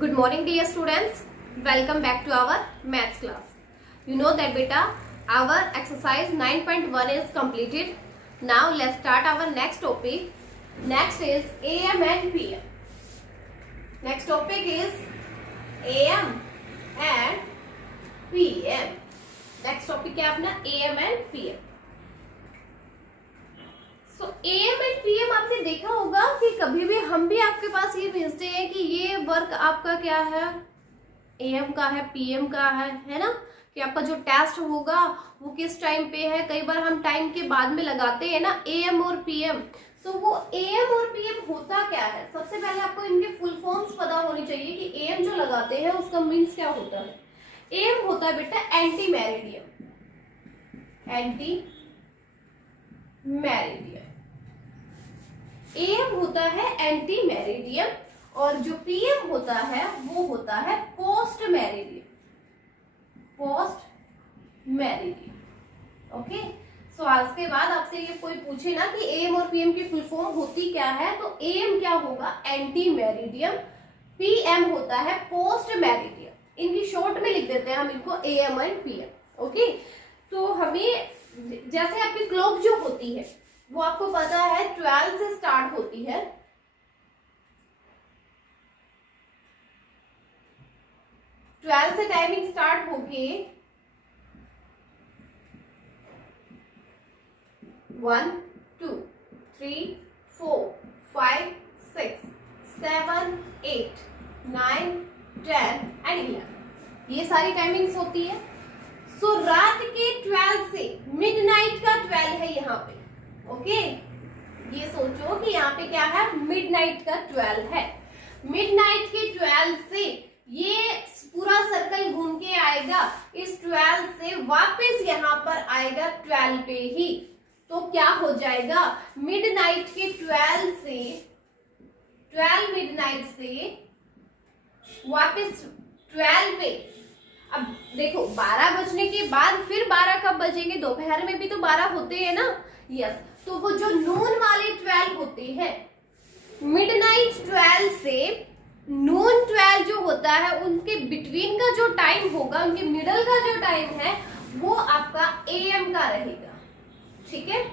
Good morning dear students. Welcome back to our maths class. You know that beta our exercise 9.1 is completed. Now let's start our next topic. Next is AM and PM. Next topic is AM and PM. Next topic क्या अपना AM and PM. तो AM and PM आपने देखा होगा कि कभी भी हम भी आपके पास ये भेजते हैं कि ये वर्क आपका क्या है, AM का है, PM का है ना, कि आपका जो टेस्ट होगा वो किस टाइम पे है. कई बार हम टाइम के बाद में लगाते हैं ना AM और PM. तो वो AM और PM होता क्या है, सबसे पहले आपको इनके फुल फॉर्म्स पता होनी चाहिए कि AM जो लगाते हैं उसका मीन्स क्या होता है. AM होता है बेटा anti meridiem, anti meridiem. AM होता है एंटी मेरिडियम और जो PM होता है वो होता है post meridiem, post meridiem. Okay, so आज के बाद आपसे ये कोई पूछे ना कि AM और PM की फुल फॉर्म होती क्या है, तो AM क्या होगा एंटी मेरिडियम, PM होता है पोस्ट मेरिडियम. इनकी शॉर्ट में लिख देते हैं हम इनको AM एंड PM. ओके, तो हमें जैसे आपकी क्लॉक जो होती है वो आपको पता है 12 से स्टार्ट होती है. ट्वेल्व से टाइमिंग स्टार्ट होगी 1 2 3 4 5 6 7 8 9 10 एंड 11. ये सारी टाइमिंग्स होती है. सो रात के 12 से मिडनाइट का 12 है यहाँ पे. ओके, ये सोचो कि यहाँ पे क्या है, मिडनाइट का 12 है. मिडनाइट के 12 से ये पूरा सर्कल घूम के आएगा, इस 12 से वापस यहाँ पर आएगा 12 पे ही. तो क्या हो जाएगा, मिडनाइट के 12 से 12 मिडनाइट से वापस 12 पे. अब देखो 12 बजने के बाद फिर 12 कब बजेंगे, दोपहर में भी तो 12 होते हैं ना. यस, तो वो जो नून वाले 12 होते हैं, मिडनाइट 12 से नून 12 जो होता है उनके बिटवीन का जो टाइम होगा, उनके मिडल का जो टाइम है वो आपका AM का रहेगा. ठीक है,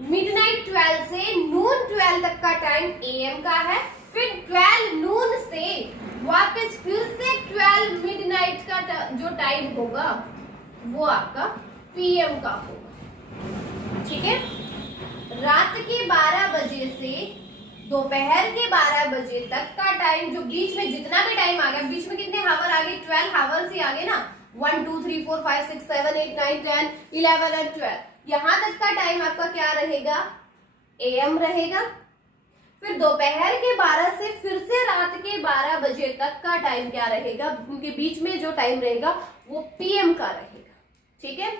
मिडनाइट 12 से नून 12 तक का टाइम AM का है. फिर 12 नून से वापस फिर से 12 मिडनाइट का जो टाइम होगा वो आपका PM का होगा. ठीक है, रात के 12 बजे से दोपहर के 12 बजे तक का टाइम, जो बीच में जितना भी टाइम आ गया, बीच में कितने हावर आ गए, 12 हावर्स ही आ गए ना. 1 2 3 4 5 6 7 8 9 10 11 और 12, यहाँ तक का टाइम आपका क्या रहेगा, AM रहेगा. फिर दोपहर के 12 से फिर से रात के 12 बजे तक का टाइम क्या रहेगा, उनके बीच में जो टाइम रहेगा वो PM का रहेगा. ठीक है,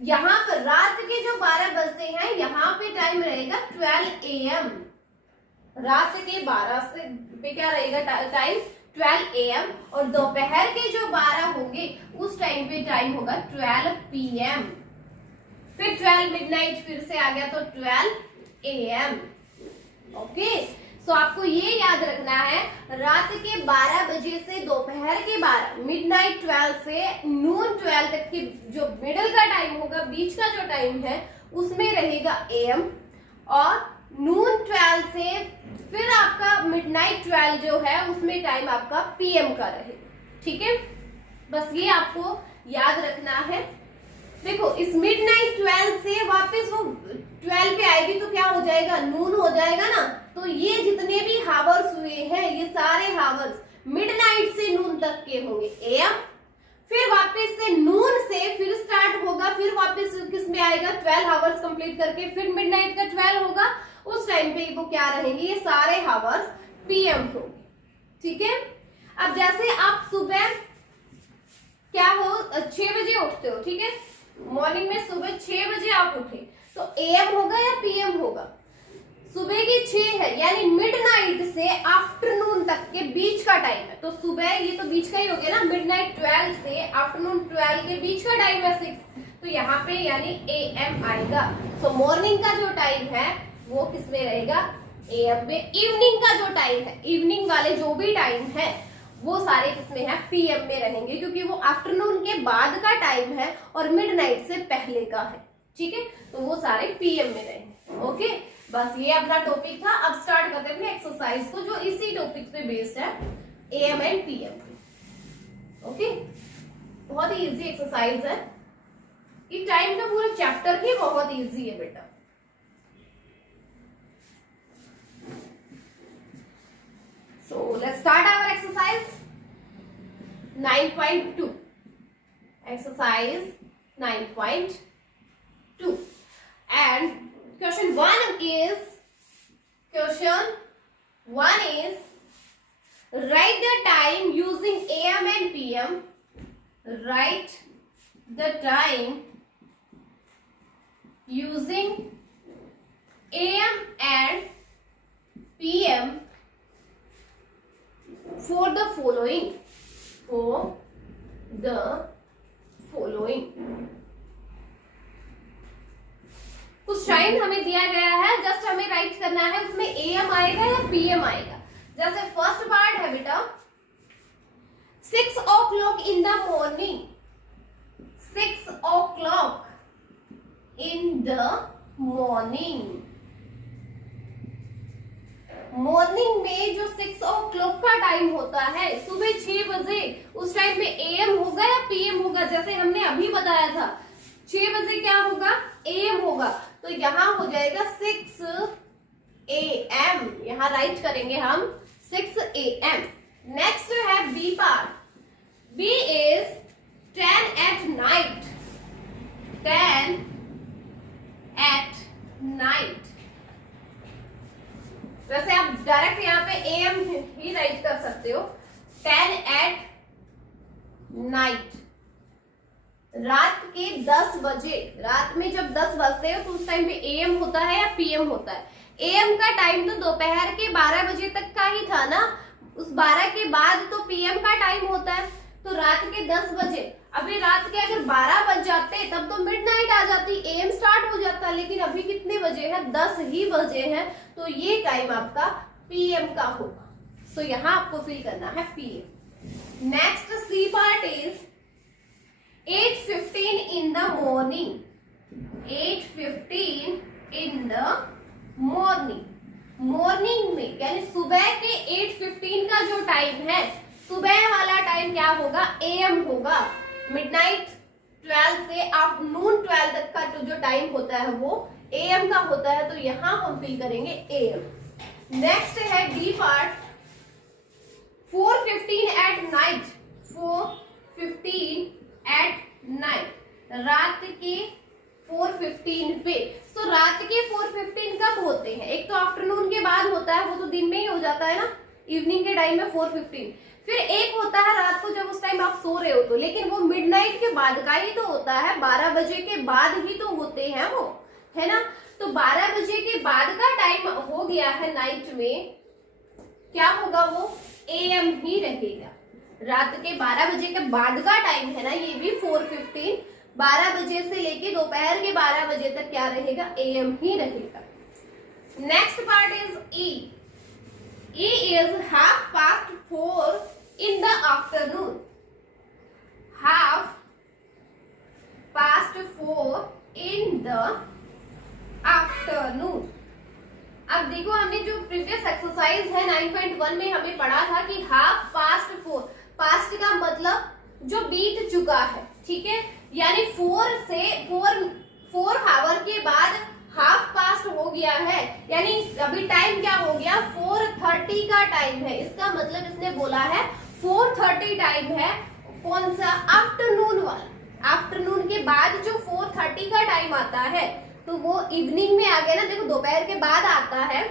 यहाँ पर रात के जो 12 बजते हैं यहाँ पे टाइम रहेगा 12 AM. रात के 12 से पे क्या रहेगा टाइम 12 AM और दोपहर के जो 12 होंगे उस टाइम पे टाइम होगा 12 PM. फिर 12 मिडनाइट फिर से आ गया तो 12 AM. ओके, सो आपको ये याद रखना है, रात के 12 बजे से दोपहर के 12, मिडनाइट 12 से नून 12 तक की जो मिडल का टाइम होगा, बीच का जो टाइम है उसमें रहेगा AM और नून 12 से फिर आपका मिडनाइट 12 जो है उसमें टाइम आपका PM का रहेगा. ठीक है, बस ये आपको याद रखना है. देखो इस मिडनाइट 12 से वापस वो 12 पे आएगी तो क्या हो जाएगा, नून हो जाएगा ना. तो ये जितने भी हावर्स हुए हैं ये सारे हावर्स मिडनाइट से नून तक के होंगे AM. फिर वापस से नून से फिर स्टार्ट होगा, फिर वापस किस में आएगा, 12 हावर्स कंप्लीट करके फिर मिडनाइट का 12 होगा. उस टाइम पे वो क्या रहेंगे, ये सारे हावर्स PM होंगे. ठीक है, अब जैसे आप सुबह क्या हो 6 बजे उठते हो, ठीक है, मॉर्निंग में सुबह 6 बजे आप उठे तो AM होगा या PM होगा. सुबह की 6 है यानी मिडनाइट से आफ्टरनून तक के बीच का टाइम है. तो सुबह ये तो बीच का ही हो गया ना, मिडनाइट 12 से आफ्टरनून 12 के बीच का टाइम है 6, तो यहाँ पे यानी AM आएगा. सो मॉर्निंग का जो टाइम है वो किस में रहेगा, AM में। इवनिंग का जो टाइम है, इवनिंग वाले जो भी टाइम है वो सारे किसमें है, PM में रहेंगे, क्योंकि वो आफ्टरनून के बाद का टाइम है और मिडनाइट से पहले का है। ठीक है, तो वो सारे PM में रहेंगे। ओके, बस ये अपना टॉपिक था। अब स्टार्ट करते हैं एक्सरसाइज को, जो इसी टॉपिक पे बेस्ड है, AM एंड PM। ओके, बहुत ही इजी एक्सरसाइज है। ये टाइम का पूरा चैप्टर ही बहुत इजी है बेटा। So let's start our exercise 9.2. Exercise 9.2. And question 1 is write the time using AM and PM. Write the time using AM and PM for the following. कुछ time हमें दिया गया है, जस्ट हमें राइट करना है उसमें AM आएगा या PM आएगा। जैसे फर्स्ट पार्ट है बेटा 6 o'clock in the morning, 6 o'clock in the morning। Morning में जो 6 o'clock का टाइम होता है, सुबह 6 बजे, उस टाइम में AM होगा या PM होगा? जैसे हमने अभी बताया था 6 बजे क्या होगा, AM होगा, तो यहाँ हो जाएगा 6 AM। यहाँ राइट करेंगे हम 6 AM। नेक्स्ट है B part. B is 10 at night, 10 at night। वैसे आप डायरेक्ट यहाँ पे AM ही राइट कर सकते हो। 10 at night, रात के 10 बजे। रात में जब 10 बजते हो तो उस टाइम पे AM होता है या PM होता है? AM का टाइम तो दोपहर के 12 बजे तक का ही था ना, उस 12 के बाद तो PM का टाइम होता है। तो रात के 10 बजे, अभी रात के अगर 12 बज जाते तब तो मिडनाइट आ जाती, AM स्टार्ट हो जाता, लेकिन अभी कितने बजे हैं, 10 ही बजे हैं, तो ये टाइम आपका PM का होगा। सो यहाँ आपको फिल करना है PM। Next C part is 8:15 in the morning, 8:15 in the morning। Morning में यानी सुबह के 8:15 का जो टाइम है, सुबह वाला टाइम क्या होगा, AM होगा। मिडनाइट 12 से आफ्टरनून 12 तक का जो टाइम होता है वो AM का होता है, तो यहां हम फिल करेंगे AM। नेक्स्ट है D part 4:15 at night, 4:15 at night, रात के 4:15 पे। तो रात के 4:15 कब होते हैं? एक तो आफ्टरनून के बाद होता है, वो तो दिन में ही हो जाता है ना, इवनिंग के टाइम में 4:15। फिर एक होता है रात को जब उस टाइम आप सो रहे हो तो, लेकिन वो मिडनाइट के बाद का ही तो होता है, 12 बजे के बाद ही तो होते हैं वो, है ना। तो 12 बजे के बाद का टाइम हो गया है नाइट में, क्या होगा, वो AM ही रहेगा। रात के 12 बजे के बाद का टाइम है ना, ये भी 4:15, 12 बजे से लेके दोपहर के 12 बजे तक क्या रहेगा, AM ही रहेगा। Next part is E। E is 4:30 in the afternoon, 4:30 in the afternoon। अब देखो, हमने जो प्रीवियस एक्सरसाइज है 9.1 में हमें पढ़ा था कि 4:30, पास्ट का मतलब जो बीत चुका है, ठीक है, यानी 4 आवर के बाद 4:30 हो गया है, यानी अभी टाइम क्या हो गया, 4:30 का टाइम है। इसका मतलब इसने बोला है 4:30 टाइम है, कौन सा, आफ्टरनून वाला। आफ्टरनून के बाद जो 4:30 का टाइम आता है तो वो इवनिंग में आ गया ना, देखो दोपहर के बाद आता है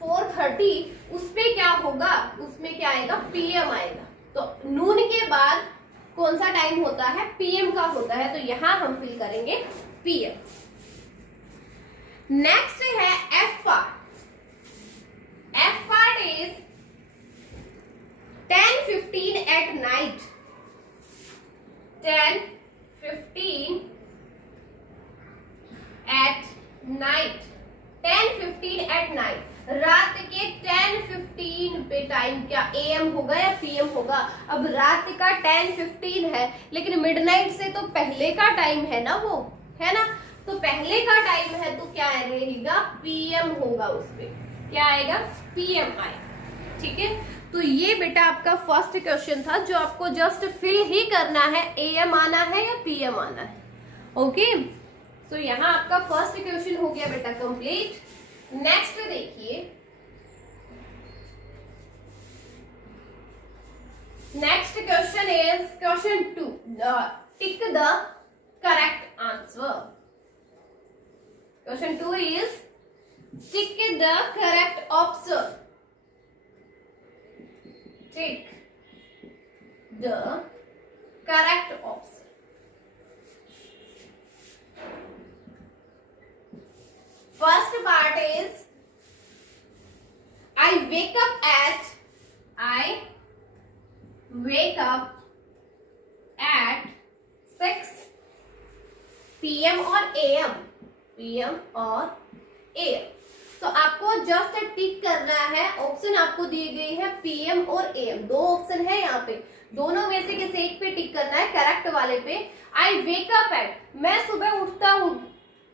4:30, उसपे क्या होगा, उसमें क्या आएगा, PM आएगा। तो नून के बाद कौन सा टाइम होता है, PM का होता है, तो यहां हम फिल करेंगे PM। नेक्स्ट है F part. F part is 10:15 at night, 10:15 at night, 10:15 eight night, रात के 10:15 पे टाइम क्या AM होगा या PM होगा? अब रात का 10:15 है, लेकिन मिडनाइट से तो पहले का टाइम है ना, वो है ना, तो पहले का टाइम है तो क्या रहेगा? PM होगा, उस पे क्या आएगा? PM आएगा। ठीक है, तो ये बेटा आपका फर्स्ट क्वेश्चन था जो आपको जस्ट फिल ही करना है, AM आना है या PM आना है। ओके, तो यहाँ आपका फर्स्ट क्वेश्चन हो गया बेटा कंप्लीट। नेक्स्ट देखिए, next question is question 2, tick the correct answer. Question 2 is tick the correct option, tick the correct option. First part is I wake up at 6 PM और AM, PM और AM। तो आपको just tick करना है, option आपको दी गई है PM और AM, दो ऑप्शन है यहाँ पे, दोनों में से किसी एक पे टिक करना है, करेक्ट वाले पे। आई वेक अप एट, मैं सुबह उठता हूँ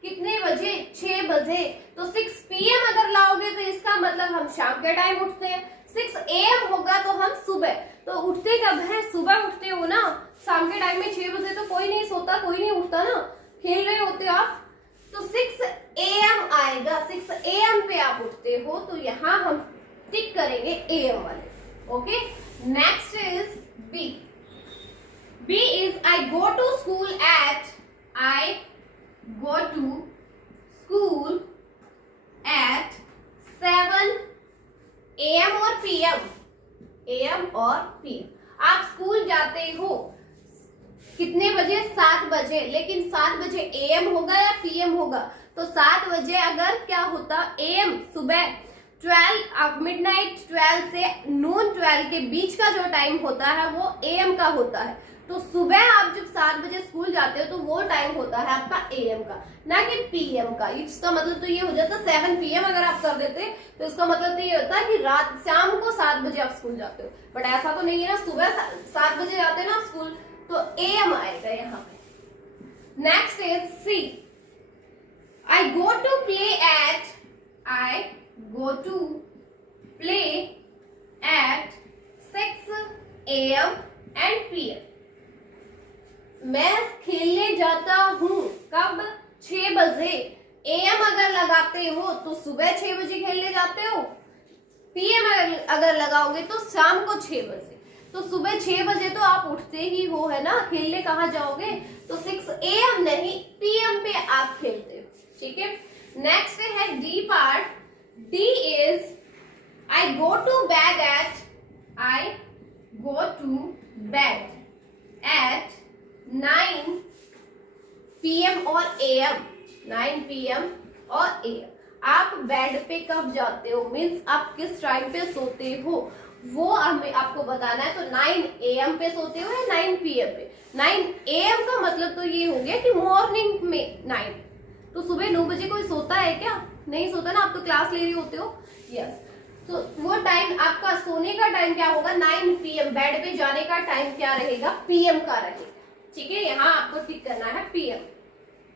कितने बजे? 6 बजे। तो 6 PM अगर लाओगे तो इसका मतलब हम शाम के टाइम उठते हैं, 6 AM होगा तो हम सुबह। तो उठते कब है? सुबह उठते हो ना, शाम के टाइम में 6 बजे तो कोई नहीं सोता, कोई नहीं उठता ना, खेल रहे होते हो आप, तो 6 AM आएगा, 6 AM पे आप उठते हो, तो यहाँ हम टिक करेंगे AM वाले। Okay, next is B। B is I go to school at, I go to school at 7 AM और PM, AM और PM। आप स्कूल जाते हो कितने बजे? 7 बजे, लेकिन 7 बजे AM होगा या PM होगा? तो 7 बजे अगर क्या होता? AM सुबह 12 मिडनाइट 12 से नून 12 के बीच का जो टाइम होता है वो AM का होता है। तो सुबह आप जब 7 बजे स्कूल जाते हो तो वो टाइम होता है आपका AM का, ना कि PM का। इसका मतलब तो ये हो जाता 7 PM अगर आप कर देते तो इसका मतलब तो ये होता है कि रात शाम को 7 बजे आप स्कूल जाते हो, बट ऐसा तो नहीं है ना, सुबह 7 बजे जाते हैं ना स्कूल, तो AM आएगा यहाँ पे। Next is C, I go to play at, I go to play at 6 AM and PM। मैं खेलने जाता हूँ कब? 6 बजे। AM अगर लगाते हो तो सुबह 6 बजे खेलने जाते हो, PM अगर लगाओगे तो शाम को 6 बजे। तो सुबह 6 बजे तो आप उठते ही हो, है ना, खेलने कहाँ जाओगे? तो 6 AM नहीं, PM पे आप खेलते हो। ठीक है, नेक्स्ट है D part. D is I go to bed at, I go to bed at 9 PM और AM, 9 PM और AM। आप बेड पे कब जाते हो, मीन्स आप किस टाइम पे सोते हो, वो हमें आपको बताना है। तो 9 AM पे सोते हो या 9 PM पे? 9 AM का मतलब तो ये हो गया कि मॉर्निंग में 9। तो सुबह 9 बजे कोई सोता है क्या? नहीं सोता ना, आप तो क्लास ले रही होते हो। यस, तो वो टाइम आपका सोने का टाइम क्या होगा? 9 PM। बेड पे जाने का टाइम क्या रहेगा? PM का रहेगा। ठीक है, यहाँ आपको टिक करना है PM।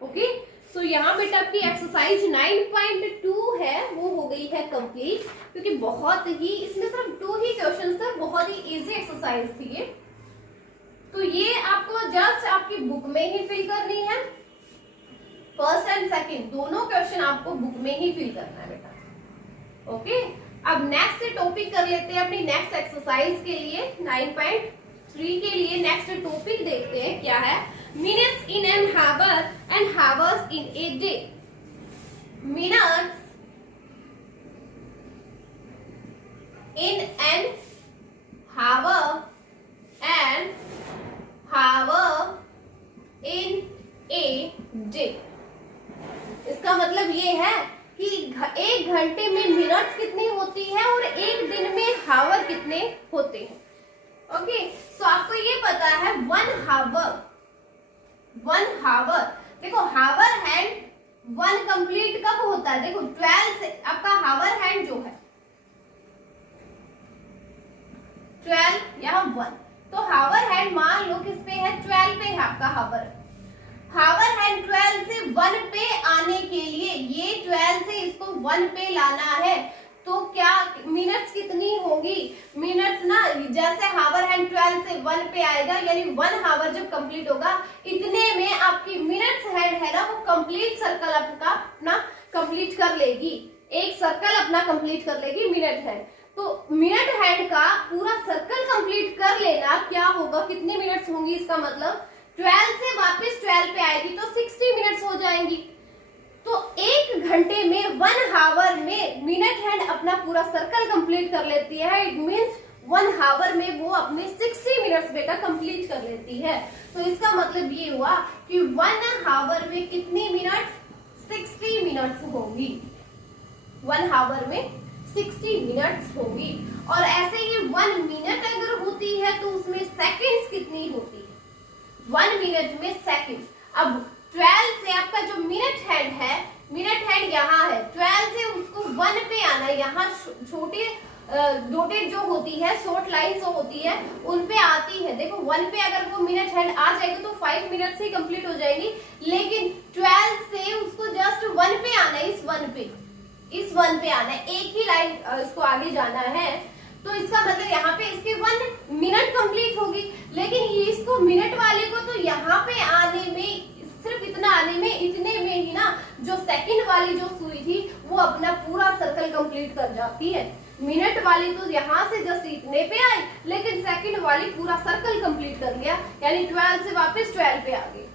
ओके, सो यहाँ बेटा आपकी एक्सरसाइज 9.2 है वो हो गई है कंप्लीट, क्योंकि बहुत ही इसमें सिर्फ 2 ही क्वेश्चन थे, बहुत ही इजी एक्सरसाइज थी ये। तो ये आपको जस्ट आपकी बुक में ही फिल करनी है, फर्स्ट एंड सेकंड दोनों क्वेश्चन आपको बुक में ही फिल करना है बेटा। ओके, अब नेक्स्ट टॉपिक कर लेते हैं अपनी नेक्स्ट एक्सरसाइज के लिए 9.3 के लिए। नेक्स्ट टॉपिक देखते हैं क्या है। Minutes in an hour and hours in a day. Minutes in an hour and hour in a day. इसका मतलब ये है कि 1 घंटे में मिनट्स कितनी होती है और 1 दिन में हावर कितने होते हैं। ओके, सो आपको ये पता है 1 हावर, देखो हावर हैंड 1 कंप्लीट कब होता है? देखो 12 से आपका हावर हैंड जो है 12 यहाँ 1, तो हावर हैंड मान लो किस पे है? 12 पे है आपका हावर हैंड 12 से 1 पे आने के लिए, ये 12 से इसको 1 पे लाना है, तो क्या मिनट्स कितनी होगी? मिनट्स ना, जैसे हावर हैंड 12 से 1 पे आएगा, यानी 1 हावर जब कंप्लीट होगा, इतने में आपकी मिनट्स हैंड है ना वो कंप्लीट सर्कल आपका अपना कंप्लीट कर लेगी, एक सर्कल अपना कंप्लीट कर लेगी मिनट हैंड। तो मिनट हैंड का पूरा सर्कल कंप्लीट कर लेना क्या होगा? कितने मिनट्स होंगी? इसका मतलब 12 से वापस 12 पे आएगी तो 60 मिनट्स हो जाएंगी। तो 1 घंटे में 1 हावर में मिनट हैंड अपना पूरा सर्कल कंप्लीट कर लेती है। इट मींस 1 हावर में वो अपने 60 मिनट्स बेटा कंप्लीट कर लेती है। तो इसका मतलब ये हुआ कि 1 हावर में कितनी मिनट्स? 60 मिनट्स होंगी। 1 हावर में 60 मिनट्स होगी। और ऐसे ही 1 मिनट अगर होती है तो उसमें सेकंड्स कितनी होती है? 1 मिनट में सेकंड। अब 12 से आपका जो मिनट हैंड है, मिनट हैंड यहाँ है, 12 से उसको 1 पे आना है, यहाँ छोटे डॉटेड जो होती है, शॉर्ट लाइन जो होती है, उन पे आती है। देखो 1 पे अगर वो मिनट हैंड आ जाएगी तो 5 मिनट से ही कंप्लीट हो जाएगी, लेकिन 12 से उसको जस्ट 1 पे आना है, इस 1 पे आना है, एक ही लाइन इसको आगे जाना है। तो इसका मतलब यहाँ पे इसके 1 मिनट कंप्लीट होगी, लेकिन ये इसको मिनट वाले को तो यहाँ पे आने में, सिर्फ इतना आने में, इतने में ही ना जो सेकंड वाली जो सुई थी वो अपना पूरा सर्कल कंप्लीट कर जाती है। मिनट वाली तो यहाँ से जस्ट इतने पे आई, लेकिन सेकंड वाली पूरा सर्कल कंप्लीट कर लिया, यानी 12 से वापस 12 पे आ गई।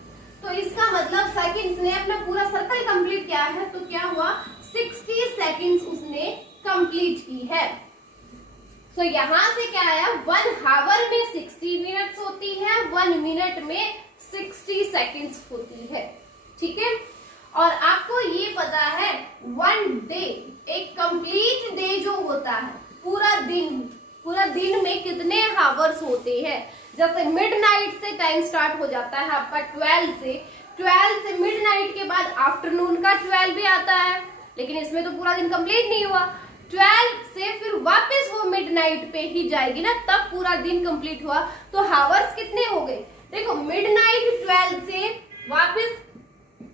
तो इसका मतलब सेकंड्स ने अपना पूरा सर्कल कंप्लीट किया है, तो क्या हुआ? 60 सेकंड्स उसने कंप्लीट की है। तो यहाँ से क्या आया? 1 हावर में 60 मिनट्स होती है, 1 मिनट में 60 सेकंड्स होती है। ठीक है। और आपको ये पता है 1 डे, एक कंप्लीट डे जो होता है, पूरा दिन में कितने हावर्स होते हैं? जैसे मिडनाइट से टाइम स्टार्ट हो जाता है आपका 12 से मिडनाइट के बाद आफ्टरनून का 12 भी आता है, लेकिन इसमें तो पूरा दिन कंप्लीट नहीं हुआ। 12 से फिर वापस वो मिडनाइट पे ही जाएगी ना, तब पूरा दिन कंप्लीट हुआ। तो हावर्स कितने हो गए? देखो मिडनाइट 12 से वापस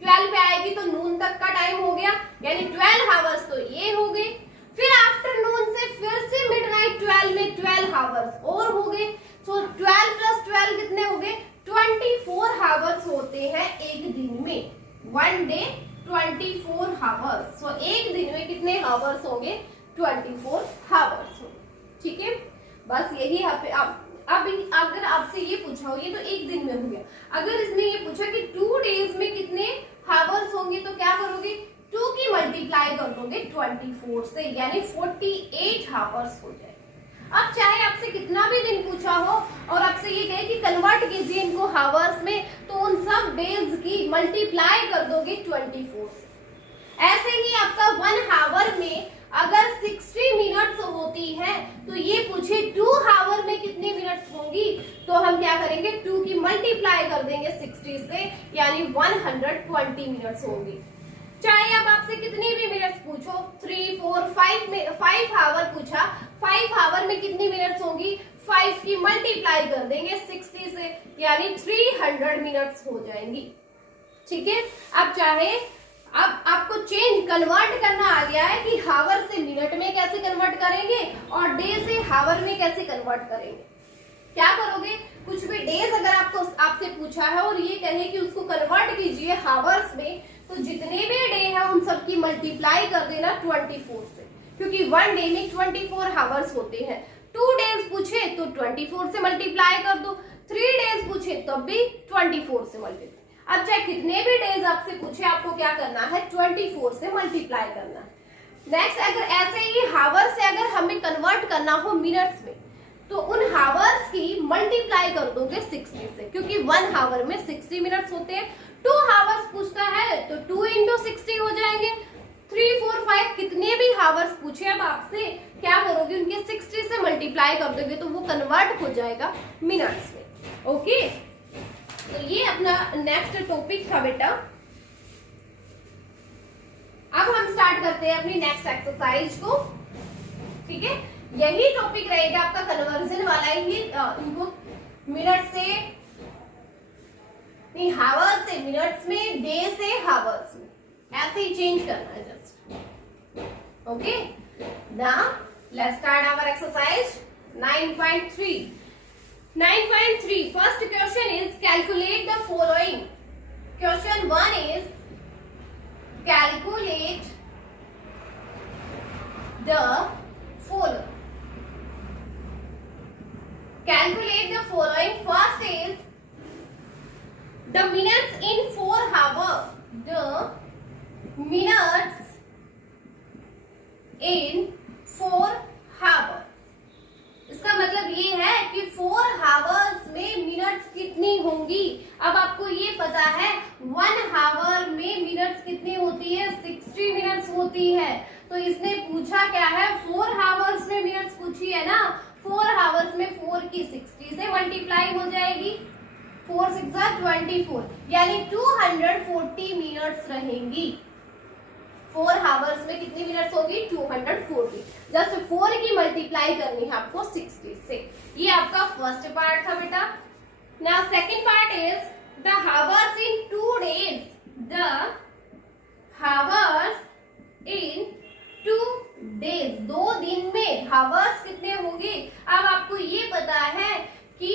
12 पे आएगी तो नून तक का टाइम हो गया, यानी 12 हावर्स तो ये हो गए। फिर आफ्टरनून से फिर से मिडनाइट 12 में 12 हावर्स और हो गए। तो 12 प्लस 12 कितने हो गए? 24 हावर्स होते हैं एक दिन में। 1 डे 24 हावर्स। तो एक दिन में कितने हावर्स होंगे? 24 हावर्स होंगे। ठीक है, बस यही अब अगर आपसे ये पूछा हो, ये तो एक दिन में हो गया, अगर इसने ये पूछा कि 2 डेज में कितने हावर्स होंगे, तो क्या करोगे? 2 की मल्टीप्लाई कर दोगे 24 से, यानी 48 हावर्स हो जाए। अब चाहे आपसे कितना भी दिन पूछा हो और आपसे ये कहे कि कन्वर्ट कीजिए इनको हावर्स में, तो उन सब डेज की मल्टीप्लाई कर दोगे 24 से। ऐसे ही आपका 1 हावर में अगर 60 मिनट्स होती है, तो ये पूछे 2 हावर में कितने मिनट्स होंगी, तो हम क्या करेंगे? 2 की मल्टीप्लाई कर देंगे 60 से, यानी 120 मिनट्स होंगी। चाहे अब आपसे कितनी भी मिनट्स पूछो, 3, 4, 5 हावर पूछा, 5 हावर में कितनी मिनट्स होंगी? 5 की मल्टीप्लाई कर देंगे 60 से, यानी 300 मिनट्स हो जाएंगी। ठीक है। अब चाहे अब आपको कन्वर्ट करना आ गया है कि हावर से मिनट में कैसे कन्वर्ट करेंगे और डे से हावर में कैसे कन्वर्ट करेंगे। क्या करोगे? कुछ भी डेज अगर आपसे पूछा है और ये कहे कि उसको कन्वर्ट कीजिए हावर्स में, तो जितने भी डे है उन सब की मल्टीप्लाई कर देना 24 से, क्योंकि 1 डे में 24 हावर्स होते हैं। 2 डेज पूछे तो 24 से मल्टीप्लाई कर दो, 3 डेज पूछे तब भी 24 से मल्टीप्लाई। अब चाहे कितने भी डेज आपसे पूछे, आपको क्या करना है? 24 से मल्टीप्लाई करना है। नेक्स्ट, अगर ऐसे ही हावर से अगर हमें कन्वर्ट करना हो मिनट्स में, तो उन हावर्स की मल्टीप्लाई कर दोगे 60 से, क्योंकि 1 हावर में 60 मिनट्स होते हैं। 2 हावर्स पूछता है तो 2 × 60 हो जाएंगे। 3, 4, 5 कितने भी हावर्स पूछे अब आपसे, क्या करोगे? उनके 60 से मल्टीप्लाई कर दोगे तो वो कन्वर्ट हो जाएगा मिनट्स में। ओके, तो ये अपना नेक्स्ट टॉपिक था बेटा। अब हम स्टार्ट करते हैं अपनी नेक्स्ट एक्सरसाइज को, ठीक है। यही टॉपिक रहेगा आपका कन्वर्जन वाला ही, इनको मिनट से नहीं हावर्स से मिनट्स में, डे से हावर्स में, ऐसे ही चेंज करना है just. Okay, now let's start our exercise 9.3. 9.3 first question is calculate the following. Question 1 is calculate the following. Calculate the following. First is the minutes in 4 hours. The minutes in 4 hours. इसका मतलब ये है कि 4 hours में minutes कितनी होंगी। अब आपको ये पता है 1 हावर में मिनट्स कितनी होती है, 60 मिनट्स होती है। तो इसने पूछा क्या है, 4 हावर्स में मिनट्स पूछी है ना। 4 हावर्स में 4 की 60 से मल्टीप्लाई हो जाएगी, 4 6 24, यानी 240 मिनट्स रहेंगी। 4 हावर्स में कितनी मिनट्स होगी, 240। जस्ट 4 की मल्टीप्लाई करनी है आपको 60 से। ये आपका फर्स्ट पार्ट था बेटा। Now second part is the hours in 2 days. The hours in 2 days, 2 दिन में हावर्स कितने होंगे। अब आपको ये पता है कि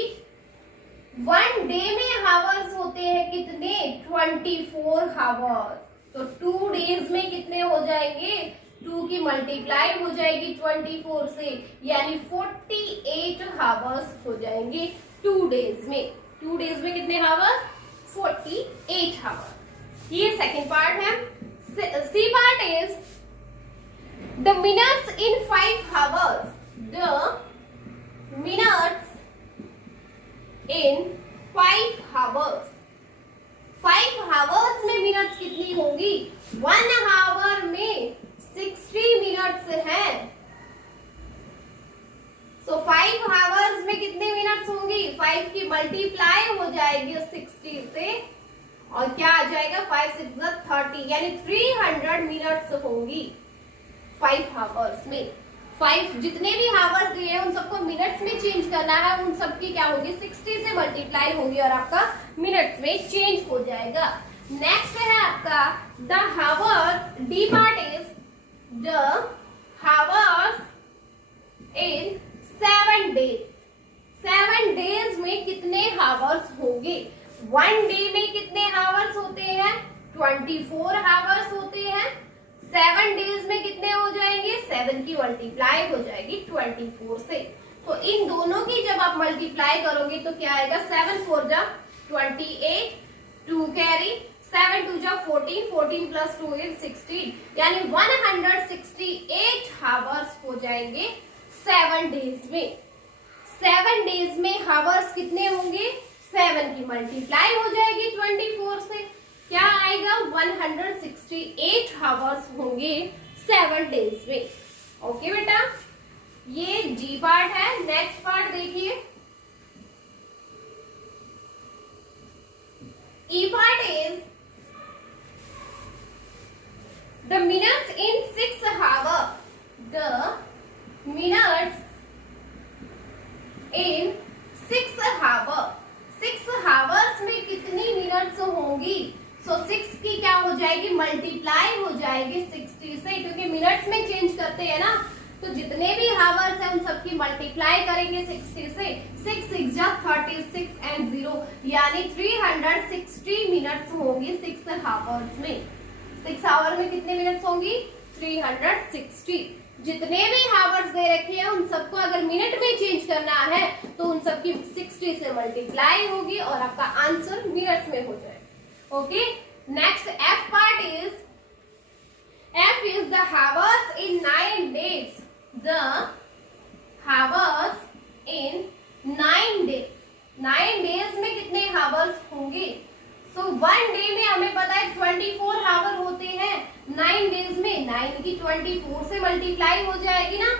1 डे में हावर्स होते हैं कितने, 24 हावर्स। तो 2 डेज में कितने हो जाएंगे, 2 की मल्टीप्लाई हो जाएगी 24 से, यानी 48 हावर्स हो जाएंगे 2 डेज में। 2 डेज में कितने हावर्स, 48 हावर्स। ये सेकंड पार्ट है। C part is the minutes in 5 hours. The minutes in 5 hours. 5 hours में मिनट्स कितनी होंगी, 1 हावर में 60 मिनट्स है। सो 5 हावर्स में कितने मिनट्स होंगी, 5 की मल्टीप्लाई हो जाएगी 60 से, और क्या आ जाएगा, 5 6 30, यानी 300 मिनट्स होंगी 5 हावर्स में। 5 जितने भी हावर्स दिए हैं उन सबको मिनट्स में चेंज करना है, उन सबकी क्या होगी, 60 से मल्टीप्लाई होगी और आपका मिनट्स में चेंज हो जाएगा। नेक्स्ट है आपका the hours. D part is the hours in 7 days. 7 days में कितने हावर्स होंगे। 1 डे में कितने हावर्स होते हैं, 24 हावर्स होते हैं। 7 डेज में कितने हो जाएंगे, 7 की मल्टीप्लाई हो जाएगी 24 से। तो इन दोनों की जब आप मल्टीप्लाई करोगे तो क्या आएगा, 7 4 जा 28, 2 कैरी, 7 2 जा 14, 14 प्लस 2 इज 16, यानी 168 हावर्स हो जाएंगे 7 डेज में। 7 डेज में हावर्स कितने होंगे, 7 की मल्टीप्लाई हो जाएगी 24 से, क्या आएगा, 168 हावर्स होंगे 7 डेज में। ओके बेटा, ये जी पार्ट है। नेक्स्ट पार्ट देखिए, E part is the minutes in 6 hour. The minutes in 6 hour. 6 hours में कितनी मिनट्स होंगी। सो 6 की क्या हो जाएगी, मल्टीप्लाई हो जाएगी 60 से, क्योंकि मिनट्स में चेंज करते हैं ना, तो जितने भी हावर्स हैं उन सबकी मल्टीप्लाई करेंगे 60 से। 6 6 जा 36 एंड 0, यानी 360 मिनट्स होंगी 6 हावर्स में। 6 आवर में कितने मिनट्स होंगी, 360। जितने भी हावर्स दे रखे हैं उन सबको अगर मिनट में चेंज करना है तो उन सबकी 60 से मल्टीप्लाई होगी और आपका आंसर मिनट्स में हो जाएगा। Okay, next F part is, F is the hours in 9 days. The hours in 9 days. 9 days में कितने हावर्स होंगे। सो 1 डे में हमें पता है 24 हावर होते हैं। 9 डेज में 9 की 24 से मल्टीप्लाई हो जाएगी ना।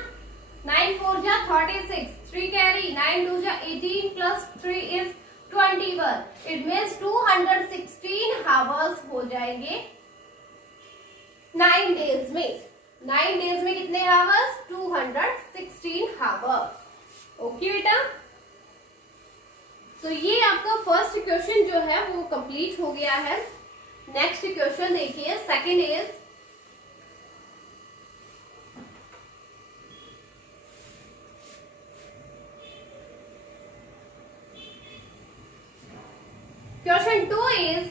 9 4 जा 36, 3 कैरी, 9 2 जा 18 plus 3 is 21। It means 216 hours हो जाएंगे 9 डेज में, 9 डेज में कितने हावर्स? 216 हावर्स। ओके बेटा, तो ये आपका फर्स्ट क्वेश्चन जो है वो कंप्लीट हो गया है। नेक्स्ट क्वेश्चन देखिए, second is Question 2 is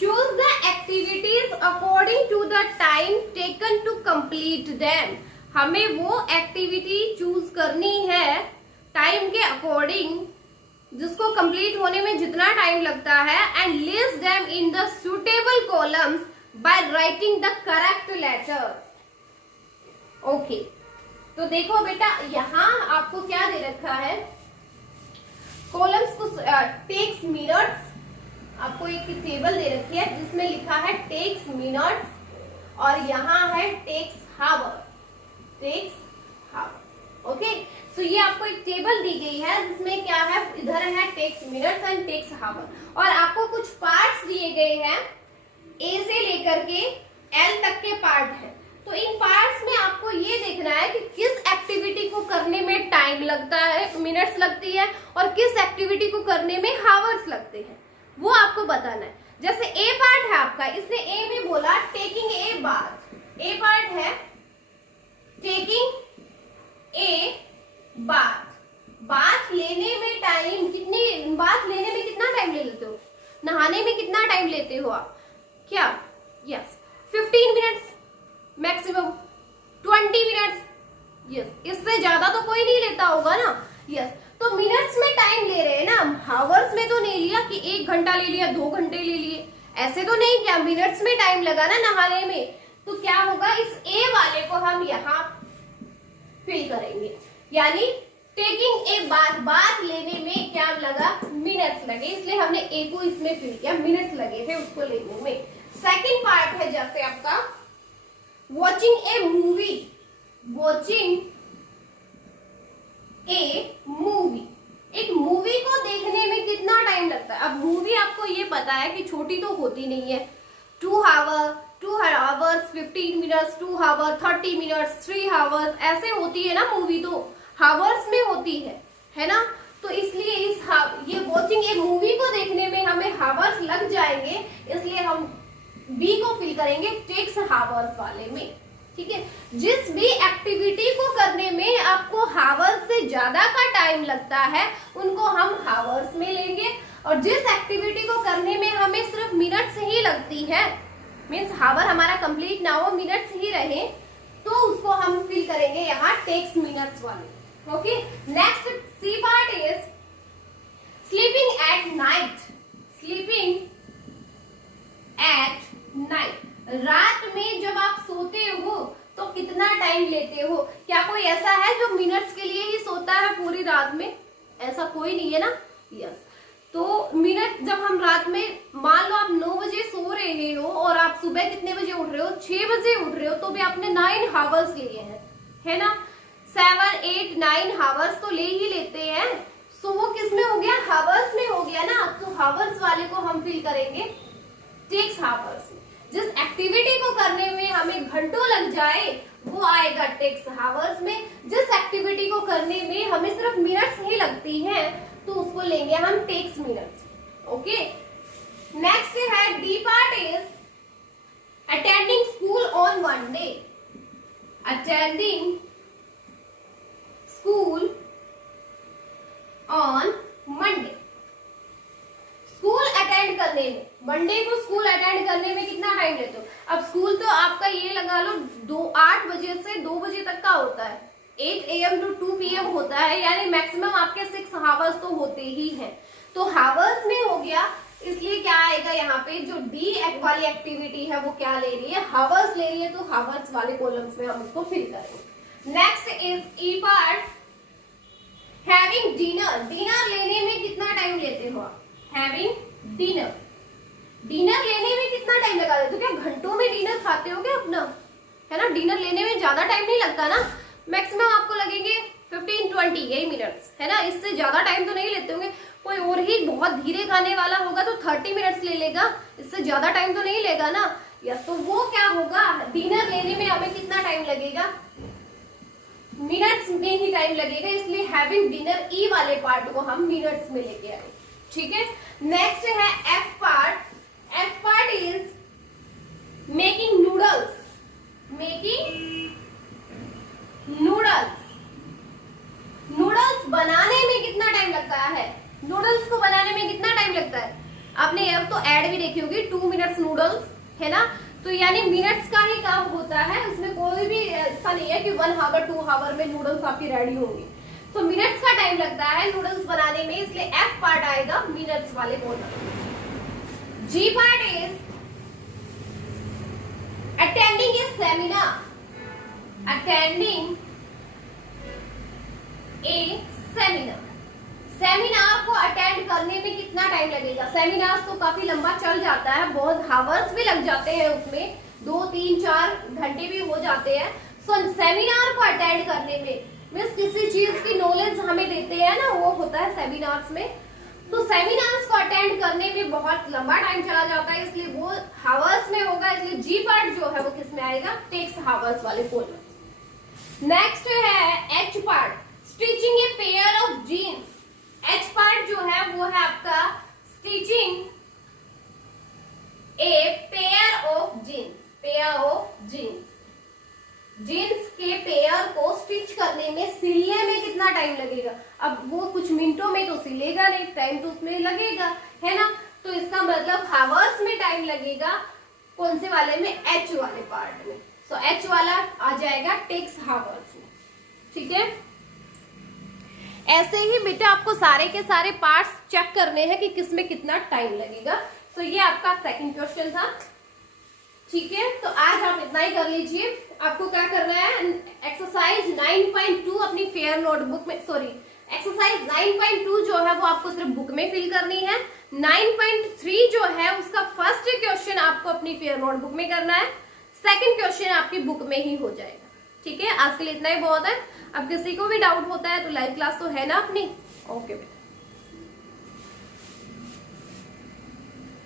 choose the activities according to the time taken to complete them। हमें वो एक्टिविटी चूज करनी है टाइम के अकॉर्डिंग जिसको कंप्लीट होने में जितना टाइम लगता है, and list them in the suitable columns by writing the correct letters. Okay, तो देखो बेटा यहाँ आपको क्या दे रखा है, कॉलम्स को टेक्स मिनट्स, आपको एक टेबल दे रखी है जिसमें लिखा है टेक्स मिनट्स और यहाँ है टेक्स हावर, टेक्स हावर। ओके, सो ये आपको एक टेबल दी गई है जिसमें क्या है, इधर है टेक्स मिनट्स एंड टेक्स हावर, और आपको कुछ पार्ट्स दिए गए हैं, ए से लेकर के एल तक के पार्ट है। तो इन पार्ट्स में आपको ये देखना है कि किस एक्टिविटी को करने में टाइम लगता है, मिनट्स लगती है, और किस एक्टिविटी को करने में हावर्स लगते हैं, वो आपको बताना है। जैसे ए पार्ट है आपका, इसने ए में बोला taking a bath, A part है टेकिंग ए बाथ, बाथ लेने में टाइम कितनी, बाथ लेने में कितना टाइम ले लेते हो, नहाने में कितना टाइम लेते हो आप, क्या, yes 15 minutes maximum, 20 minutes, yes, इससे ज्यादा तो कोई नहीं लेता होगा ना, यस। तो मिनट्स में टाइम ले रहे हैं ना, हावर्स में तो नहीं लिया कि 1 घंटा ले लिया, 2 घंटे ले लिए, ऐसे तो नहीं किया, मिनट्स में टाइम लगा ना नहाने में। तो क्या होगा, इस ए वाले को हम यहाँ फिल करेंगे, यानी टेकिंग ए बाथ, बाथ लेने में क्या लगा, मिनट्स लगे, इसलिए हमने ए को इसमें फिल किया, मिनट्स लगे थे उसको लेने में। सेकेंड पार्ट है जैसे आपका वॉचिंग ए मूवी, वॉचिंग ए मूवी, एक मूवी को देखने में कितना टाइम लगता है। अब मूवी आपको ये पता है कि छोटी तो होती नहीं है, 2 hours 15 minutes, 2 hour 30 minutes, 3 hours, ऐसे होती है ना मूवी, तो हावर्स में होती है ना। तो इसलिए ये वॉचिंग ए मूवी को देखने में हमें हावर्स लग जाएंगे, इसलिए हम बी को फिल करेंगे टेक्स हावर्स वाले में। ठीक है, जिस भी एक्टिविटी को करने में आपको हावर्स से ज्यादा का टाइम लगता है उनको हम हावर्स में लेंगे, और जिस एक्टिविटी को करने में हमें सिर्फ मिनट्स ही लगती है, मीन्स हावर हमारा कंप्लीट ना हो, मिनट्स ही रहे, तो उसको हम फिल करेंगे यहाँ टेक्स मिनट्स वाले। Okay, next C part is sleeping at night, sleeping at night, रात में जब आप सोते हो तो कितना टाइम लेते हो। क्या कोई ऐसा है जो मिनट्स के लिए ही सोता है पूरी रात में, ऐसा कोई नहीं है ना, यस। तो मिनट, जब हम रात में, मान लो आप 9 बजे सो रहे हो और आप सुबह कितने बजे उठ रहे हो, 6 बजे उठ रहे हो, तो भी आपने 9 हावर्स लिए हैं, है ना, 7, 8, 9 हावर्स तो ले ही लेते हैं। सो वो किस में हो गया, हावर्स में हो गया ना, तो हावर्स वाले को हम फिल करेंगे टेक्स हावर्स में। जिस एक्टिविटी को करने में हमें घंटों लग जाए वो आएगा टेक्स हावर्स में, जिस एक्टिविटी को करने में हमें सिर्फ मिनट्स ही लगती हैं तो उसको लेंगे हम टेक्स मिनट्स। ओके, नेक्स्ट है D part is attending school on Monday, attending school on Monday, school attend करने में, मंडे को स्कूल अटेंड करने में कितना टाइम लेते हो। अब स्कूल तो आपका ये लगा लो 8 बजे से 2 बजे तक का होता है, 8 AM to 2 PM होता है, यानी मैक्सिमम आपके 6 हावर्स तो होते ही हैं। तो हावर्स में हो गया, इसलिए क्या आएगा यहाँ पे, जो डी वाली एक्टिविटी है वो क्या ले रही है, हावर्स ले रही है, तो हावर्स वाले कॉलम्स में हम उसको फिल करेंगे। Next is E part, having dinner, dinner लेने में कितना टाइम लेते हो आप, हैविंग डिनर, डिनर लेने में कितना टाइम लगा देते हो, क्या घंटों में डिनर खाते हो क्या अपना, है ना, डिनर लेने में ज्यादा टाइम नहीं लगता ना, मैक्सिमम आपको लगेंगे 15-20 यही मिनट्स, है ना, इससे ज्यादा टाइम तो नहीं लेते होंगे। कोई और ही बहुत धीरे खाने वाला होगा तो 30 मिनट्स ले लेगा, इससे ज्यादा टाइम तो नहीं लेगा ना। यस, तो वो क्या होगा, डिनर लेने में हमें कितना टाइम लगेगा, मिनट्स में ही टाइम लगेगा, इसलिए हैविंग डिनर ई वाले पार्ट को हम मिनट्स में लेके आए। ठीक है, नेक्स्ट है F part. F part is making noodles. Making noodles. Noodles बनाने में कितना टाइम लगता है, नूडल्स को बनाने में कितना टाइम लगता है, आपने अब तो ऐड भी देखी होगी 2 मिनट्स नूडल्स, है ना। तो यानी मिनट्स का ही काम होता है, उसमें कोई भी ऐसा नहीं है कि 1 आवर 2 आवर में नूडल्स आपकी रेडी होंगी। तो मिनट्स का टाइम लगता है नूडल्स बनाने में, इसलिए एफ पार्ट आएगा मिनट्स वाले बोलना। G part is attending a seminar. Attending a seminar. Seminar को अटेंड करने में कितना टाइम लगेगा, सेमिनार तो काफी लंबा चल जाता है, बहुत हावर्स भी लग जाते हैं उसमें, 2 3 4 घंटे भी हो जाते हैं। सो सेमिनार को अटेंड करने में मीन्स किसी चीज की नॉलेज हमें देते हैं ना, वो होता है सेमिनार्स में। तो सेमिनार्स को अटेंड करने में बहुत लंबा टाइम चला जाता है, इसलिए वो हावर्स में होगा, इसलिए जी पार्ट जो है वो किस में आएगा, टेक्स हावर्स वाले पोल में। नेक्स्ट है H part, stitching a pair of jeans. H part जो है वो है आपका stitching a pair of jeans. Pair of jeans, jeans के पेयर को स्टिच करने में, सिलने में कितना टाइम लगेगा, अब वो कुछ मिनटों में तो सिलेगा नहीं, टाइम तो उसमें लगेगा, है ना। तो इसका मतलब हावर्स में टाइम लगेगा, कौन से वाले में, एच वाले पार्ट में। सो एच वाला आ जाएगा टेक्स हावर्स में। ठीक है, ऐसे ही बेटा आपको सारे के सारे पार्ट्स चेक करने हैं कि किसमें कितना टाइम लगेगा। सो ये आपका सेकंड क्वेश्चन था। ठीक है, तो आज आप इतना ही कर लीजिए। आपको क्या करना है, एक्सरसाइज 9.2 अपनी फेयर नोटबुक में, सॉरी एक्सरसाइज 9.2 जो है वो आपको सिर्फ बुक में फिल करनी है। 9.3 जो है उसका फर्स्ट क्वेश्चन आपको अपनी फेयर नोटबुक में करना है, सेकंड क्वेश्चन आपकी बुक में ही हो जाएगा। ठीक है, आज के लिए इतना ही बहुत है। अब किसी को भी डाउट होता है तो लाइव क्लास तो है ना अपनी। ओके बेटा।